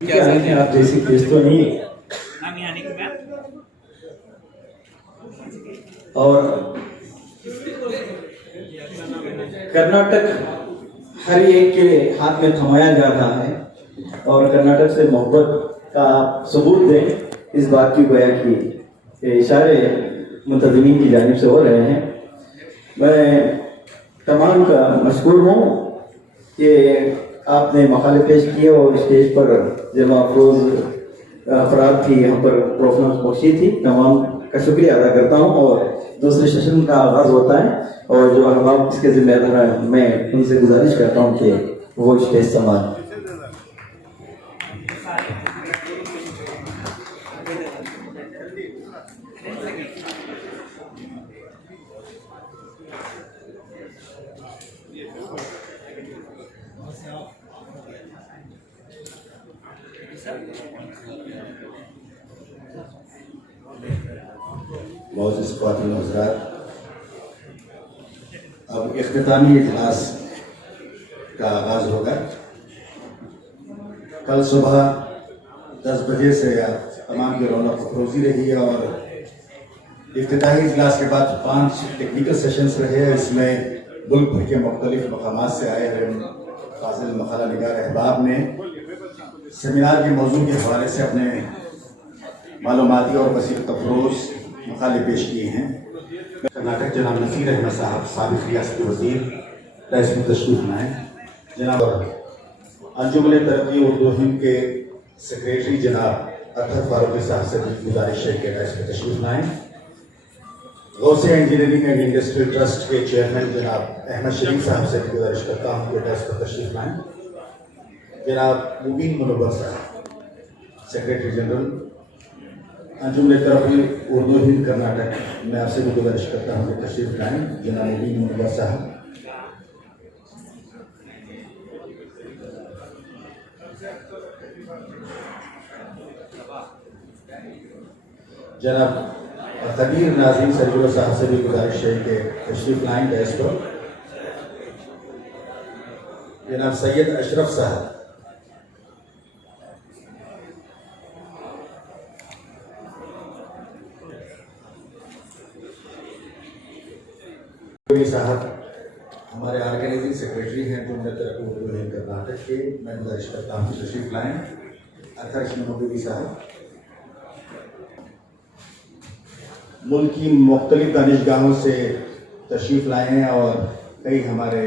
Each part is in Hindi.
क्या है आप जैसी केस तो नहीं है। और कर्नाटक हर एक के हाथ में थमाया जा रहा है और कर्नाटक से मोहब्बत का आप सबूत दें इस बात की गोया की इशारे मुंतज़मीन की जानिब से हो रहे हैं। मैं तमाम का मशकूर हूँ कि आपने मकाले पेश किए और स्टेज पर जमा अफरोज अफराद थी यहाँ पर प्रोफेसर पहुँची थी, तमाम का शुक्रिया अदा करता हूँ। और दूसरे सेशन का आगाज़ होता है और जो अहबाब इसके जिम्मेदार हैं मैं उनसे गुजारिश करता हूँ कि वो स्टेज संभालें। मोअज़्ज़िज़ ख़वातीन व हज़रात, अब इख्तितामी इजलास का आगाज़ होगा। कल सुबह 10 बजे से तमाम की रौनक अफरोज़ी रही और इफ्तिताही इजलास के बाद 5 टेक्निकल सेशंस रहे। इसमें मुल्क भर के मुख्तलिफ मकामात से आए हुए फाज़िल मकाला निगार अहबाब ने सेमिनार के मौजू के हवाले से अपने मालूमाती और बसीरत अफरोज़ मकाले पेश किए हैं। कर्नाटक जनाब नसीर अहमद साहब साबिक़ रियासती वज़ीर रईस में तशरीफ़ लाएँ। जनाब अंजुमन तरक्की उर्दू हिंद के सेक्रेटरी जनाब अरहत फारूकी साहब से गुजारिश है कि रईस में तशरीफ़ लाएँ। गौसे इंजीनियरिंग एंड इंडस्ट्रियल ट्रस्ट के चेयरमैन जनाब अहमद शरीफ साहब से गुजारिश करता हूँ कि रईस में तशरीफ़ लाएँ। जनाब मुबीन मुनव्वर साहब सेक्रेटरी जनरल अंजुमन तरक्की उर्दू हिंद कर्नाटक, मैं आपसे भी गुजारिश करता हूँ कि तशरीफ़ लाएँ। जनाब मुबीन मुनव्वर साहब, जनाब कबीर नाज़ीम सरगुलो साहब से भी गुजारिश है कि तशरीफ़ लाएँ गैस पर। जनाब सैयद अशरफ साहब, साहब हमारे ऑर्गेनाइजिंग सेक्रेटरी हैं अंजुमन तरक्की उर्दू हिंद कर्नाटक के, मैं गुजारिश करता हूँ कि तशरीफ़ लाएँ। अरहत नबवी साहब मुल्क की मुख्तलिफ दानिशगाहों से तशरीफ़ लाए हैं और कई हमारे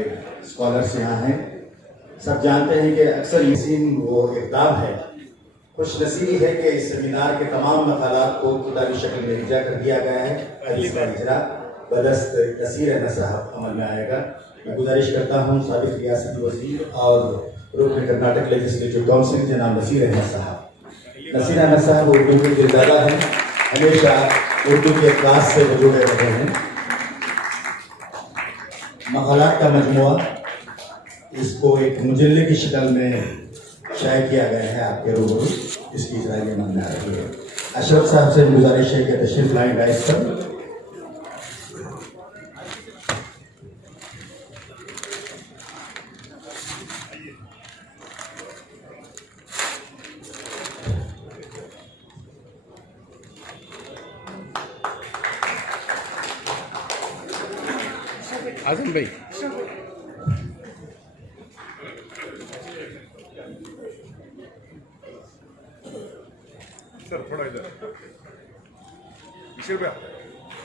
स्कॉलर्स यहाँ हैं। सब जानते हैं कि अक्सर यसीन वो इक़दाम है, खुशनसीबी है कि इस सेमिनार के तमाम मकालात को किताबी शक्ल में रिजा कर दिया गया है। अगली बार इजरा बदस्त नसीर अहमद साहब अमल में आएगा। मैं गुजारिश करता हूँ साबिक़ रियासती वज़ीर और रुकन कर्नाटक लेजिस्लेटिव काउंसिल जनाब नसीर अहमद साहब उर्दू के दिलदादा हैं, हमेशा उर्दू के क्लास से जुड़े रहे हैं। मकालात का मजमुआ इसको एक मुजल्ले की शक्ल में शाये किया गया है आपके रूबरू, इसकी इजराइली मन में आ रही है। अशरफ साहब से गुजारिश है कि तशरीफ़ लाएँ डाइस पर। आजम भाई सर थोड़ा इधर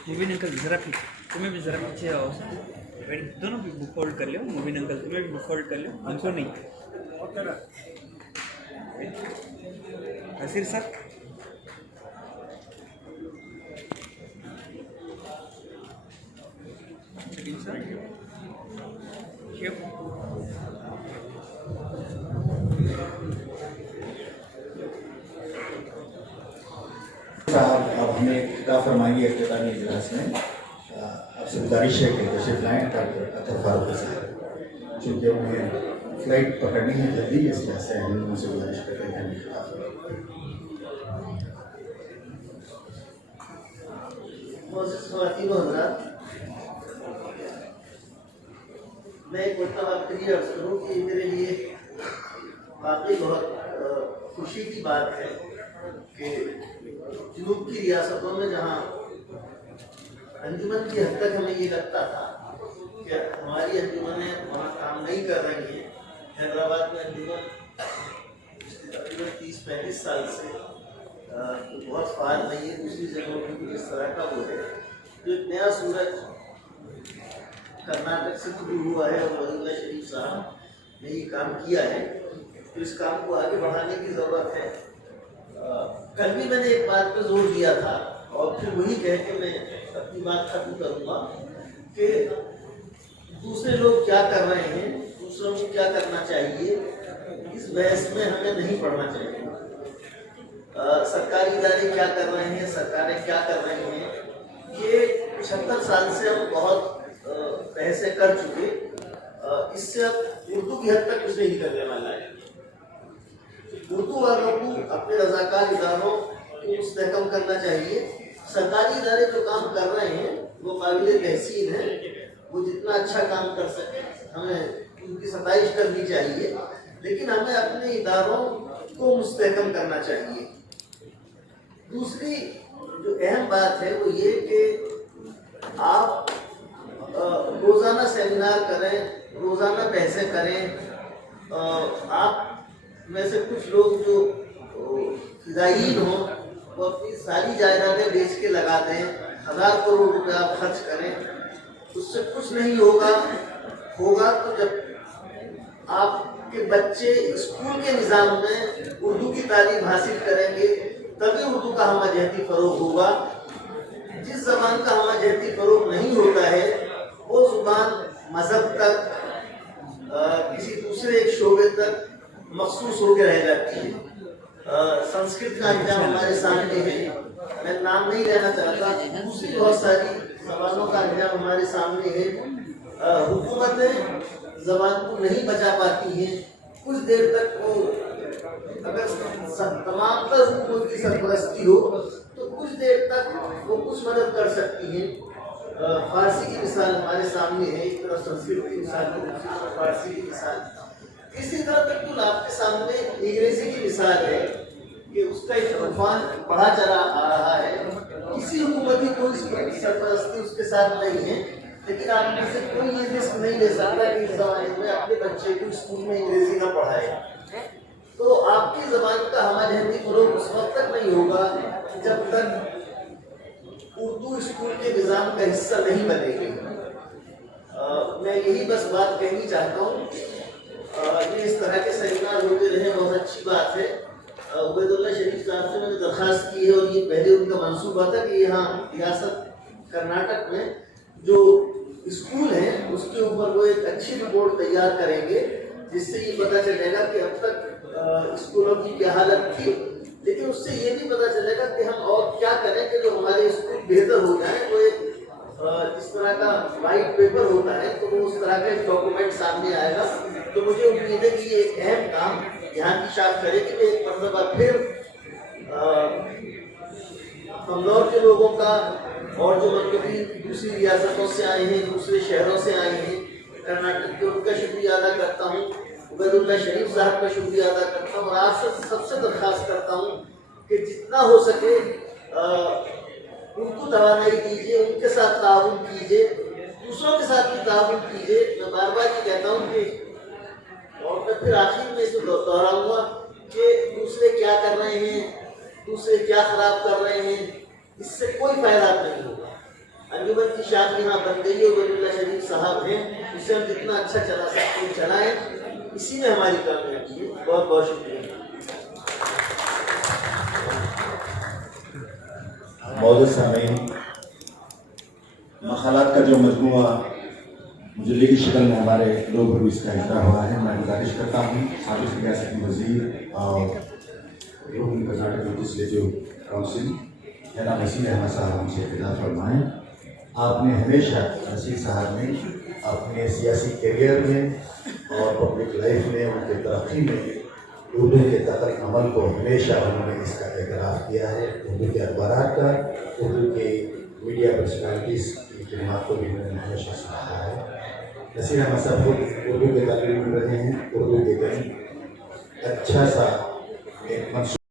मुबीन अंकल जरा पीछे, तुम्हें भी जरा पीछे आओ। दोनों भी बुक होल्ड कर लो। मुबीन अंकल तुम्हें भी बुक होल्ड कर लो, हमको नहीं। नसीर सर साहब अब हमें खिताब फरमाइए इख्तितामी इजलास में। आपसे गुजारिश है कि तशरीफ़ लाएँ डॉक्टर अरहत फारूकी साहब, चूँकि उन्हें फ़्लाइट पकड़नी है जल्दी, इस वजह से हम उनसे गुजारिश करते हैं हमें खिताब मैं एक मतलब आपके लिए अर्ज़ करूँ कि मेरे लिए वाकई बहुत खुशी की बात है कि जुनूब की रियासतों में जहाँ अंजुमन की हद तक हमें ये लगता था कि हमारी अंजुमनें वहाँ काम नहीं कर रही हैं। हैदराबाद में अंजुमन तकरीबन 30-35 साल से तो बहुत फाल नहीं है। दूसरी जगहों में भी इस तरह का वो है। जो एक नया सूरज कर्नाटक से शुरू हुआ है और वलीउल्लाह शरीफ साहब ने ये काम किया है, तो इस काम को आगे बढ़ाने की ज़रूरत है। कल भी मैंने एक बात पर जोर दिया था और फिर वही कह के मैं अपनी बात खत्म करूँगा कि दूसरे लोग क्या कर रहे हैं, दूसरों को क्या करना चाहिए, इस बहस में हमें नहीं पढ़ना चाहिए। सरकारी इदारे क्या कर रहे हैं, सरकारें क्या कर रही हैं, ये 75 साल से हम बहुत बहसें कर चुके। इससे अब उर्दू की हद तक कुछ नहीं निकलने वाला है। उर्दू वालों को अपने रजाकार इदारों को मुस्तहकम करना चाहिए। सरकारी इदारे जो काम कर रहे हैं वो काबिल तहसीन है, वो जितना अच्छा काम कर सके हमें उनकी सताइश करनी चाहिए, लेकिन हमें अपने इदारों को मुस्तहकम करना चाहिए। दूसरी जो अहम बात है वो ये कि आप रोज़ाना सेमिनार करें, रोज़ाना बहसें करें। आप में से कुछ लोग जो फिदायीन हों वो अपनी सारी जायदादें बेच के लगा दें, 1000 करोड़ रुपया आप खर्च करें, उससे कुछ नहीं होगा। तो जब आपके बच्चे स्कूल के निज़ाम में उर्दू की तालीम हासिल करेंगे तभी उर्दू का हमजहती फ़रोग़ होगा। जिस ज़बान का हमजहती फ़रोग़ नहीं होता है वो ज़ुबान मज़हब तक किसी दूसरे एक शोबे तक मखसूस होकर रह जाती है। संस्कृत का अंजाम हमारे सामने है, मैं नाम नहीं लेना चाहता, दूसरी बहुत सारी ज़बानों का अंजाम हमारे सामने है। हुकूमतें ज़बान को नहीं बचा पाती हैं। कुछ देर तक वो अगर तमाम तर हुकूमत की सरपरस्ती हो तो कुछ देर तक वो कुछ मदद कर सकती हैं। फारसी की मिसाल हमारे सामने है, एक तरफ संस्कृत की मिसाल है, दूसरी तरफ फारसी की मिसाल। इसी तरह बिल्कुल आपके सामने अंग्रेजी की मिसाल है कि उसका एक तूफान बढ़ा चला आ रहा है। किसी हुकूमत की कोई सरपरस्ती उसके साथ नहीं है, लेकिन आप में से कोई ये रिस्क नहीं ले सकता कि इस ज़माने में अपने बच्चे को स्कूल में अंग्रेजी ना पढ़ाए। तो आपकी ज़बान का हमजहती फ़रोग़ उस वक्त तक नहीं होगा जब तक उर्दू स्कूल के निज़ाम का हिस्सा नहीं बनेगी। मैं यही बस बात कहनी चाहता हूँ। ये इस तरह के सेमिनार होते रहे, बहुत अच्छी बात है। उबैदुल्लाह शरीफ साहब से मैंने दरख्वास्त की है और ये पहले उनका मंसूबा था कि यहाँ रियासत कर्नाटक में जो स्कूल है उसके ऊपर वो एक अच्छी रिपोर्ट तैयार करेंगे, जिससे ये पता चलेगा कि अब तक स्कूलों की क्या हालत थी, लेकिन उससे ये भी पता चलेगा कि हम और क्या करें कि जो हमारे स्कूल बेहतर हो जाए। वो एक इस तरह का वाइट पेपर होता है तो वो उस तरह का एक डॉक्यूमेंट सामने आएगा। तो मुझे उम्मीद है कि ये एक अहम काम यहाँ की शाख करेगी। मैं एक मरतबा फिर कमजोर के लोगों का और जो मतलब दूसरी रियासतों से आए हैं, दूसरे शहरों से आए हैं कर्नाटक के, उनका शुक्रिया अदा करता हूँ। उबैदुल्लाह शरीफ साहब का शुक्रिया अदा करता हूँ और आपसे सबसे दरख्वास्त करता हूँ कि जितना हो सके उनको तवानाई दीजिए, उनके साथ ताउन कीजिए, दूसरों के साथ भी ताउन कीजिए। मैं बार बार ये कहता हूँ कि और मैं फिर आखिर में इसे दोहराऊंगा कि दूसरे क्या कर रहे हैं, दूसरे क्या खराब कर रहे हैं, इससे कोई फायदा नहीं होगा। अंजुमन की शाख यहाँ बन गई है, उबैदुल्लाह शरीफ साहब हैं, इसे हम जितना अच्छा चला सकते हैं चलाएं, इसी में हमारी कामयाबी है। बहुत बहुत शुक्रिया। मौजूद सामीन, मखालात का जो मजमूआ मुझे लिखी शक्ल में हमारे लोग भी इसका इजरा हुआ है। मैं गुजारिश करता हूँ साबिक़ रियासती वज़ीर और रुकन कर्नाटक लेजिस्लेटिव काउंसिल जनाब नसीर अहमद साहब हमसे इत्तला फरमाएँ। आपने हमेशा नसीर साहब ने अपने सियासी करियर में और पब्लिक लाइफ में, उनके तरक्की में उर्दू के तहत अमल को हमेशा उन्होंने इसका एतराफ़ किया है। उर्दू के अखबारात का, उर्दू के मीडिया पर्सनालिटीज़ की खिदमत को भी उन्होंने हमेशा सराहा है। नसीर अहमद साहब खुद उर्दू के तालिब मिल रहे हैं, उर्दू के कहीं अच्छा सा एक मंसूबा